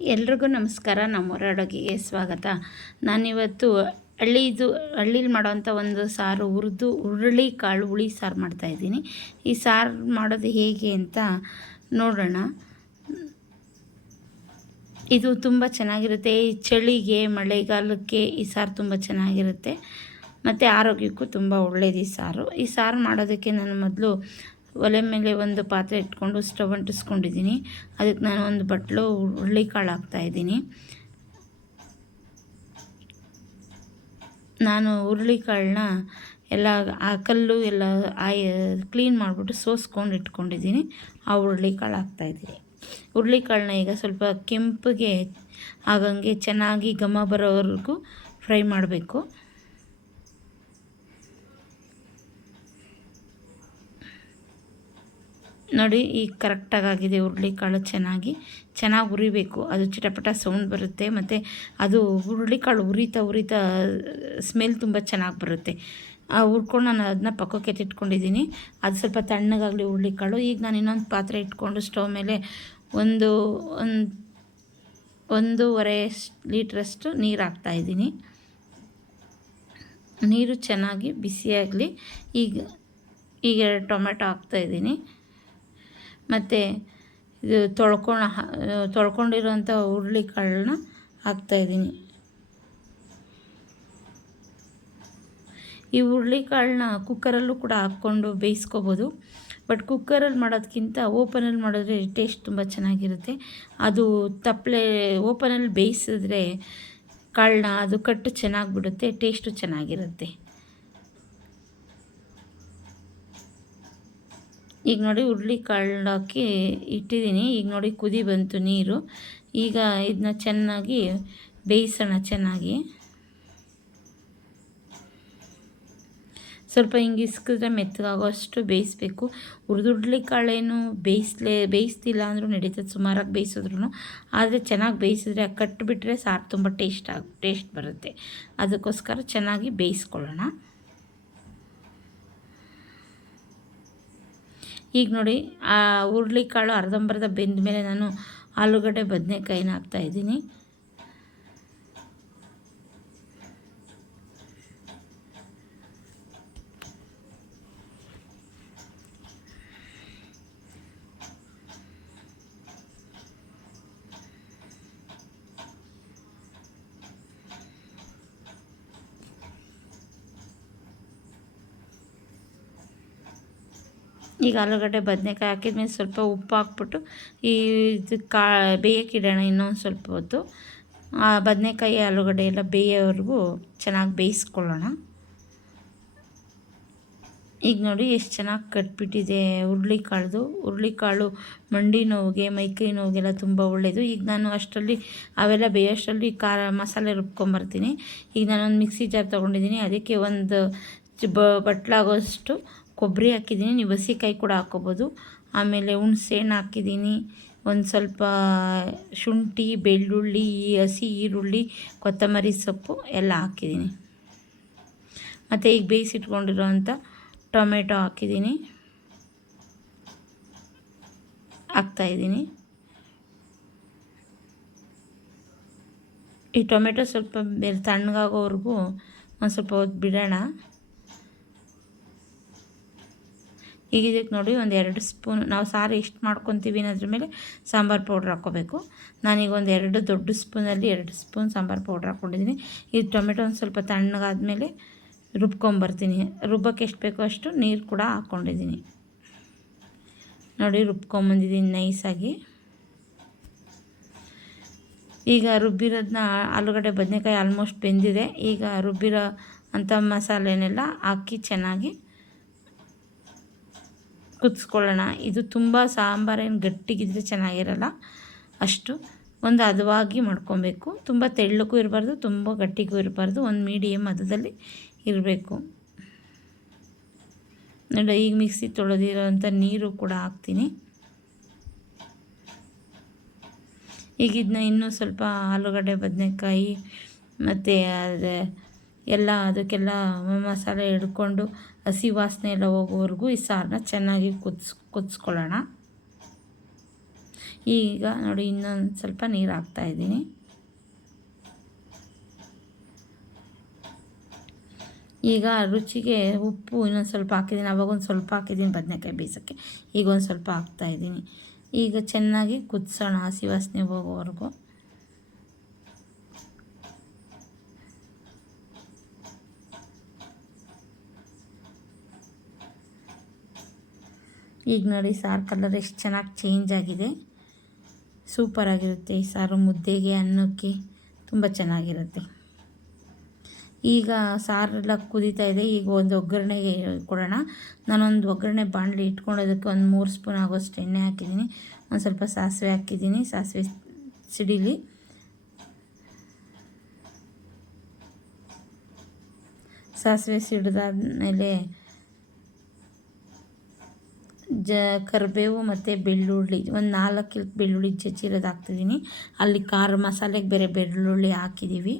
ಎಲ್ರಿಗೂ ನಮಸ್ಕಾರ. ನಮ್ಮೂರ ಅಡುಗೆಗೆ ಸ್ವಾಗತ. ನಾನಿವತ್ತು ಹಳ್ಳಿದು, ಹಳ್ಳೀಲಿ ಮಾಡೋವಂಥ ಒಂದು ಸಾರು ಹುರಿದು, ಹುರುಳಿ ಕಾಳು ಹುಳಿ ಸಾರು ಮಾಡ್ತಾಯಿದ್ದೀನಿ ಈ ಸಾರು ಮಾಡೋದು ಹೇಗೆ ಅಂತ ನೋಡೋಣ. ಇದು ತುಂಬ ಚೆನ್ನಾಗಿರುತ್ತೆ. ಈ ಚಳಿಗೆ, ಮಳೆಗಾಲಕ್ಕೆ ಈ ಸಾರು ತುಂಬ ಚೆನ್ನಾಗಿರುತ್ತೆ. ಮತ್ತು ಆರೋಗ್ಯಕ್ಕೂ ತುಂಬ ಒಳ್ಳೆಯದು ಈ ಸಾರು. ಈ ಸಾರು ಮಾಡೋದಕ್ಕೆ ನಾನು ಮೊದಲು ಒಲೆ ಮೇಲೆ ಒಂದು ಪಾತ್ರೆ ಇಟ್ಕೊಂಡು ಸ್ಟವ್ ಅಂಟಿಸ್ಕೊಂಡಿದ್ದೀನಿ. ಅದಕ್ಕೆ ನಾನು ಒಂದು ಬಟ್ಲು ಹುರುಳಿಕಾಳು ಹಾಕ್ತಾಯಿದ್ದೀನಿ ನಾನು ಹುರುಳಿಕಾಳನ್ನ ಎಲ್ಲ ಆ ಕಲ್ಲು ಎಲ್ಲ ಆಯ ಕ್ಲೀನ್ ಮಾಡಿಬಿಟ್ಟು ಸೋಸ್ಕೊಂಡು ಇಟ್ಕೊಂಡಿದ್ದೀನಿ. ಆ ಹುರುಳಿಕಾಳು ಹಾಕ್ತಾಯಿದ್ದೀನಿ ಹುರುಳಿಕಾಳನ್ನ ಈಗ ಸ್ವಲ್ಪ ಕೆಂಪಗೆ ಆಗಂಗೆ ಚೆನ್ನಾಗಿ ಘಮ ಬರೋವರೆಗೂ ಫ್ರೈ ಮಾಡಬೇಕು. ನೋಡಿ ಈಗ ಕರೆಕ್ಟಾಗಿ ಆಗಿದೆ ಹುರುಳಿಕಾಳು ಚೆನ್ನಾಗಿ. ಚೆನ್ನಾಗಿ ಉರಿಬೇಕು ಅದು ಚಿಟಪಟ ಸೌಂಡ್ ಬರುತ್ತೆ. ಮತ್ತು ಅದು ಹುರುಳಿಕಾಳು ಉರಿತಾ ಉರಿತಾ ಸ್ಮೆಲ್ ತುಂಬ ಚೆನ್ನಾಗಿ ಬರುತ್ತೆ. ಆ, ಹುರ್ಕೊಂಡು ನಾನು ಅದನ್ನ ಪಕ್ಕಕ್ಕೆ ಎತ್ತಿಟ್ಕೊಂಡಿದ್ದೀನಿ. ಅದು ಸ್ವಲ್ಪ ತಣ್ಣಗಾಗಲಿ ಹುರುಳಿಕಾಳು ಈಗ ನಾನು ಇನ್ನೊಂದು ಪಾತ್ರೆ ಇಟ್ಕೊಂಡು ಸ್ಟವ್ ಮೇಲೆ ಒಂದು ಒಂದು, ಒಂದೂವರೆ ಲೀಟ್ರಷ್ಟು ನೀರು ಹಾಕ್ತಾಯಿದ್ದೀನಿ ನೀರು ಚೆನ್ನಾಗಿ ಬಿಸಿಯಾಗಲಿ. ಈಗ ಈಗ ಟೊಮೆಟೊ ಹಾಕ್ತಾಯಿದ್ದೀನಿ ಮತ್ತು ಇದು ತೊಳ್ಕೊಂಡು ತೊಳ್ಕೊಂಡಿರೋಂಥ ಹುರುಳಿಕಾಳನ್ನ ಹಾಕ್ತಾಯಿದ್ದೀನಿ ಈ ಹುರುಳಿಕಾಳನ್ನ ಕುಕ್ಕರಲ್ಲೂ ಕೂಡ ಹಾಕ್ಕೊಂಡು ಬೇಯಿಸ್ಕೋಬೋದು. ಬಟ್ ಕುಕ್ಕರಲ್ಲಿ ಮಾಡೋದಕ್ಕಿಂತ ಓಪನಲ್ಲಿ ಮಾಡಿದ್ರೆ ಟೇಸ್ಟ್ ತುಂಬ ಚೆನ್ನಾಗಿರುತ್ತೆ. ಅದು ತಪ್ಪಲೆ ಓಪನಲ್ಲಿ ಬೇಯಿಸಿದ್ರೆ ಕಾಳನ್ನ ಅದು ಕಟ್ಟು ಚೆನ್ನಾಗಿ ಬಿಡುತ್ತೆ ಟೇಸ್ಟು ಚೆನ್ನಾಗಿರುತ್ತೆ. ಈಗ ನೋಡಿ ಉಡ್ಲಿ ಕಾಳು ಹಾಕಿ ಇಟ್ಟಿದ್ದೀನಿ. ಈಗ ನೋಡಿ ಕುದಿ ಬಂತು ನೀರು. ಈಗ ಇದನ್ನ ಚೆನ್ನಾಗಿ ಬೇಯಿಸೋಣ ಚೆನ್ನಾಗಿ. ಸ್ವಲ್ಪ ಹಿಂಗೆ ಇಸ್ಕಿದ್ರೆ ಮೆತ್ತಗಾಗೋಷ್ಟು ಬೇಯಿಸ್ಬೇಕು. ಹುರಿದುಡ್ಲಿ ಕಾಳೇನು ಬೇಯಿಸ್ಲೇ, ಬೇಯಿಸ್ತಿಲ್ಲ ಅಂದರೂ ನಡೀತದೆ ಸುಮಾರಾಗಿ ಬೇಯಿಸಿದ್ರು ಆದರೆ ಚೆನ್ನಾಗಿ ಬೇಯಿಸಿದ್ರೆ ಕಟ್ಟಿಬಿಟ್ರೆ ಸಾರು ತುಂಬ ಟೇಸ್ಟ್ ಆಗಿ, ಟೇಸ್ಟ್ ಬರುತ್ತೆ. ಅದಕ್ಕೋಸ್ಕರ ಚೆನ್ನಾಗಿ ಬೇಯಿಸ್ಕೊಳ್ಳೋಣ. ಈಗ ನೋಡಿ ಆ ಹುರುಳಿಕಾಳು ಅರ್ಧಂಬರ್ಧ ಬೆಂದ ಮೇಲೆ ನಾನು ಆಲೂಗಡ್ಡೆ ಬದನೆಕಾಯಿನ ಹಾಕ್ತಾಯಿದ್ದೀನಿ ಈಗ ಆಲೂಗಡ್ಡೆ, ಬದನೆಕಾಯಿ ಹಾಕಿದ್ಮೇಲೆ ಸ್ವಲ್ಪ ಉಪ್ಪು ಹಾಕ್ಬಿಟ್ಟು ಈ ಇದು ಕಾ ಬೇಯಕ್ಕಿಡೋಣ ಇನ್ನೊಂದು ಸ್ವಲ್ಪ ಹೊತ್ತು. ಆ ಬದನೆಕಾಯಿ, ಆಲೂಗಡ್ಡೆ ಎಲ್ಲ ಬೇಯೋವರೆಗೂ ಚೆನ್ನಾಗಿ ಬೇಯಿಸ್ಕೊಳ್ಳೋಣ. ಈಗ ನೋಡಿ ಎಷ್ಟು ಚೆನ್ನಾಗಿ ಕಟ್ಬಿಟ್ಟಿದೆ ಹುರುಳಿಕಾಳ್ದು. ಹುರುಳಿಕಾಳು ಮಂಡಿ ನೋವಿಗೆ, ಮೈಕೈ ನೋವಿಗೆಲ್ಲ ತುಂಬ ಒಳ್ಳೆಯದು ಈಗ ನಾನು ಅಷ್ಟರಲ್ಲಿ, ಅವೆಲ್ಲ ಬೇಯೋಷ್ಟರಲ್ಲಿ ಖಾರ ಮಸಾಲೆ ರುಬ್ಕೊಂಬರ್ತೀನಿ. ಈಗ ನಾನೊಂದು ಮಿಕ್ಸಿ ಜಾರ್ ತೊಗೊಂಡಿದ್ದೀನಿ. ಅದಕ್ಕೆ ಒಂದು ಬಟ್ಲಾಗೋಷ್ಟು ಕೊಬ್ಬರಿ ಹಾಕಿದ್ದೀನಿ, ನೀವು ಹಸಿಕಾಯಿ ಕೂಡ ಹಾಕ್ಕೋಬೋದು. ಆಮೇಲೆ ಹುಣ್ಸೆಹಣ್ಣು ಹಾಕಿದ್ದೀನಿ, ಒಂದು ಸ್ವಲ್ಪ ಶುಂಠಿ, ಬೆಳ್ಳುಳ್ಳಿ, ಈ ಹಸಿ ಈರುಳ್ಳಿ, ಕೊತ್ತಂಬರಿ ಸೊಪ್ಪು ಎಲ್ಲ ಹಾಕಿದ್ದೀನಿ. ಮತ್ತು ಈಗ ಬೇಯಿಸಿಟ್ಕೊಂಡಿರೋವಂಥ ಟೊಮೆಟೊ ಹಾಕಿದ್ದೀನಿ. ಹಾಕ್ತಾಯಿದ್ದೀನಿ ಈ ಟೊಮೆಟೊ ಸ್ವಲ್ಪ ಬೇರೆ ತಣ್ಣಗಾಗೋವರೆಗೂ ಒಂದು ಸ್ವಲ್ಪ ಹೊತ್ತು ಬಿಡೋಣ ಈಗ ಇದಕ್ಕೆ ನೋಡಿ ಒಂದು ಎರಡು ಸ್ಪೂನ್, ನಾವು ಸಾರು ಎಷ್ಟು ಮಾಡ್ಕೊತೀವಿ ಅನ್ನೋದ್ರ ಮೇಲೆ ಸಾಂಬಾರು ಪೌಡ್ರ್ ಹಾಕ್ಕೋಬೇಕು. ನಾನೀಗ ಒಂದು ಎರಡು ದೊಡ್ಡ ಸ್ಪೂನಲ್ಲಿ ಎರಡು ಸ್ಪೂನ್ ಸಾಂಬಾರು ಪೌಡ್ರ್ ಹಾಕ್ಕೊಂಡಿದ್ದೀನಿ. ಈ ಟೊಮೆಟೊ ಒಂದು ಸ್ವಲ್ಪ ತಣ್ಣಗಾದಮೇಲೆ ರುಬ್ಕೊಂಬರ್ತೀನಿ. ರುಬ್ಬಕ್ಕೆ ಎಷ್ಟು ಬೇಕೋ ಅಷ್ಟು ನೀರು ಕೂಡ ಹಾಕ್ಕೊಂಡಿದ್ದೀನಿ. ನೋಡಿ, ರುಬ್ಕೊಂಬಂದಿದ್ದೀನಿ ನೈಸಾಗಿ. ಈಗ ರುಬ್ಬಿರೋದನ್ನ ಆಲೂಗಡ್ಡೆ ಬದನೆಕಾಯಿ ಆಲ್ಮೋಸ್ಟ್ ಬೆಂದಿದೆ. ಈಗ ರುಬ್ಬಿರೋ ಅಂಥ ಮಸಾಲೆನೆಲ್ಲ ಹಾಕಿ ಚೆನ್ನಾಗಿ ಕುದಿಸ್ಕೊಳ್ಳೋಣ. ಇದು ತುಂಬ ಸಾಂಬಾರೇನು ಗಟ್ಟಿಗಿದ್ರೆ ಚೆನ್ನಾಗಿರಲ್ಲ. ಅಷ್ಟು ಒಂದು ಹದವಾಗಿ ಮಾಡ್ಕೊಬೇಕು. ತುಂಬ ತೆಳ್ಳಕ್ಕೂ ಇರಬಾರ್ದು, ತುಂಬ ಗಟ್ಟಿಗೂ ಇರಬಾರ್ದು. ಒಂದು ಮೀಡಿಯಮ್ ಹದದಲ್ಲಿ ಇರಬೇಕು. ನೋಡಿ, ಈಗ ಮಿಕ್ಸಿ ತೊಳೆದಿರೋಂಥ ನೀರು ಕೂಡ ಹಾಕ್ತೀನಿ. ಈಗ ಇದನ್ನ ಇನ್ನೂ ಸ್ವಲ್ಪ ಆಲೂಗಡ್ಡೆ, ಬದನೆಕಾಯಿ, ಮತ್ತು ಅದೇ ಎಲ್ಲ ಅದಕ್ಕೆಲ್ಲ ಮಸಾಲೆ ಹಿಡ್ಕೊಂಡು ಹಸಿ ವಾಸನೆ ಎಲ್ಲ ಹೋಗೋವರೆಗೂ ಈ ಸಾರನ್ನ ಚೆನ್ನಾಗಿ ಕುದಿಸ್, ಕುದಿಸ್ಕೊಳ್ಳೋಣ. ಈಗ ನೋಡಿ ಇನ್ನೊಂದು ಸ್ವಲ್ಪ ನೀರು ಹಾಕ್ತಾಯಿದ್ದೀನಿ ಈಗ ರುಚಿಗೆ ಉಪ್ಪು ಇನ್ನೊಂದು ಸ್ವಲ್ಪ ಹಾಕಿದ್ದೀನಿ. ಅವಾಗ ಒಂದು ಸ್ವಲ್ಪ ಹಾಕಿದ್ದೀನಿ ಬದನೆಕಾಯಿ ಬೀಸೋಕ್ಕೆ ಈಗ ಒಂದು ಸ್ವಲ್ಪ ಹಾಕ್ತಾಯಿದ್ದೀನಿ ಈಗ ಚೆನ್ನಾಗಿ ಕುದಿಸೋಣ ಹಸಿ ವಾಸನೆ ಹೋಗೋವರೆಗೂ. ಈಗ ನೋಡಿ ಸಾರು ಕಲರ್ ಎಷ್ಟು ಚೆನ್ನಾಗಿ ಚೇಂಜ್ ಆಗಿದೆ. ಸೂಪರಾಗಿರುತ್ತೆ ಈ ಸಾರು ಮುದ್ದೆಗೆ, ಅನ್ನಕ್ಕೆ ತುಂಬ ಚೆನ್ನಾಗಿರುತ್ತೆ. ಈಗ ಸಾರೆಲ್ಲ ಕುದೀತಾ ಇದೆ. ಈಗ ಒಂದು ಒಗ್ಗರಣೆಗೆ ಕೊಡೋಣ. ನಾನೊಂದು ಒಗ್ಗರಣೆ ಬಾಣಲಿ ಇಟ್ಕೊಳ್ಳೋದಕ್ಕೆ ಒಂದು ಮೂರು ಸ್ಪೂನ್ ಆಗೋಷ್ಟು ಎಣ್ಣೆ ಹಾಕಿದ್ದೀನಿ. ಒಂದು ಸ್ವಲ್ಪ ಸಾಸಿವೆ ಹಾಕಿದ್ದೀನಿ. ಸಾಸಿವೆ ಸಿಡಿಲಿ. ಸಾಸಿವೆ ಸಿಡಿದಾದ್ಮೇಲೆ ಜ, ಕರಿಬೇವು ಮತ್ತು ಬೆಳ್ಳುಳ್ಳಿ, ಒಂದು ನಾಲ್ಕು ಬೆಳ್ಳುಳ್ಳಿ ಜಚ್ಚಿರೋದು ಹಾಕ್ತಿದ್ದೀನಿ ಅಲ್ಲಿ ಖಾರ ಮಸಾಲೆಗೆ ಬೇರೆ ಬೆಳ್ಳುಳ್ಳಿ ಹಾಕಿದ್ದೀವಿ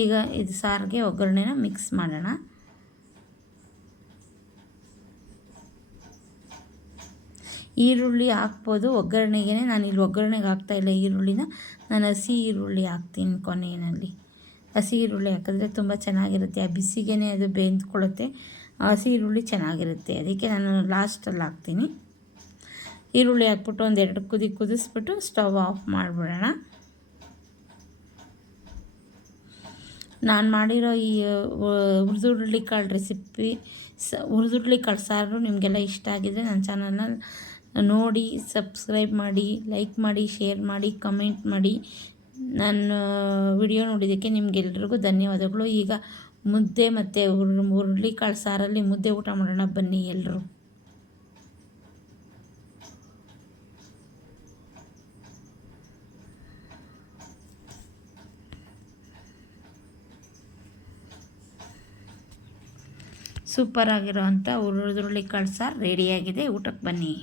ಈಗ ಇದು ಸಾರಿಗೆ ಒಗ್ಗರಣೆನ ಮಿಕ್ಸ್ ಮಾಡೋಣ. ಈರುಳ್ಳಿ ಹಾಕ್ಬೋದು. ಒಗ್ಗರಣೆಗೆ ನಾನು ಇಲ್ಲಿ ಒಗ್ಗರಣೆಗೆ ಹಾಕ್ತಾಯಿಲ್ಲ ಈರುಳ್ಳಿನ. ನಾನು ಹಸಿ ಈರುಳ್ಳಿ ಹಾಕ್ತೀನಿ ಕೊನೆಯಲ್ಲಿ. ಹಸಿ ಈರುಳ್ಳಿ ಹಾಕಿದ್ರೆ ತುಂಬ ಚೆನ್ನಾಗಿರುತ್ತೆ. ಆ ಬಿಸಿಗೆನೆ ಅದು ಬೆಂದ್ಕೊಳ್ಳುತ್ತೆ ಹಸಿ ಈರುಳ್ಳಿ ಚೆನ್ನಾಗಿರುತ್ತೆ. ಅದಕ್ಕೆ ನಾನು ಲಾಸ್ಟಲ್ಲಿ ಹಾಕ್ತೀನಿ. ಈರುಳ್ಳಿ ಹಾಕ್ಬಿಟ್ಟು ಒಂದೆರಡು ಕುದಿ ಕುದಿಸ್ಬಿಟ್ಟು ಸ್ಟವ್ ಆಫ್ ಮಾಡಿಬಿಡೋಣ. ನಾನು ಮಾಡಿರೋ ಈ ಹುರಿದುಳ್ಳಿ ಕಾಳು ರೆಸಿಪಿ ಸ ಹುರಿದುರುಳ್ಳಿ ಕಾಳು ಸಾರು ನಿಮಗೆಲ್ಲ ಇಷ್ಟ ಆಗಿದ್ರೆ ನನ್ನ ಚಾನಲ್ನ ನೋಡಿ ಸಬ್ಸ್ಕ್ರೈಬ್ ಮಾಡಿ ಲೈಕ್ ಮಾಡಿ ಶೇರ್ ಮಾಡಿ ಕಮೆಂಟ್ ಮಾಡಿ. ನಾನು ವಿಡಿಯೋ ನೋಡಿದ್ದಕ್ಕೆ ನಿಮಗೆಲ್ರಿಗೂ ಧನ್ಯವಾದಗಳು. ಈಗ ಮುದ್ದೆ ಮತ್ತು ಹುರುಳಿ ಕಾಳು ಸಾರಲ್ಲಿ ಮುದ್ದೆ ಊಟ ಮಾಡೋಣ ಬನ್ನಿ ಎಲ್ಲರೂ ಸೂಪರ್ ಅಂಥ ಹುರುಳಿ ಕಾಳು ಸಾರು ರೆಡಿಯಾಗಿದೆ ಊಟಕ್ಕೆ ಬನ್ನಿ.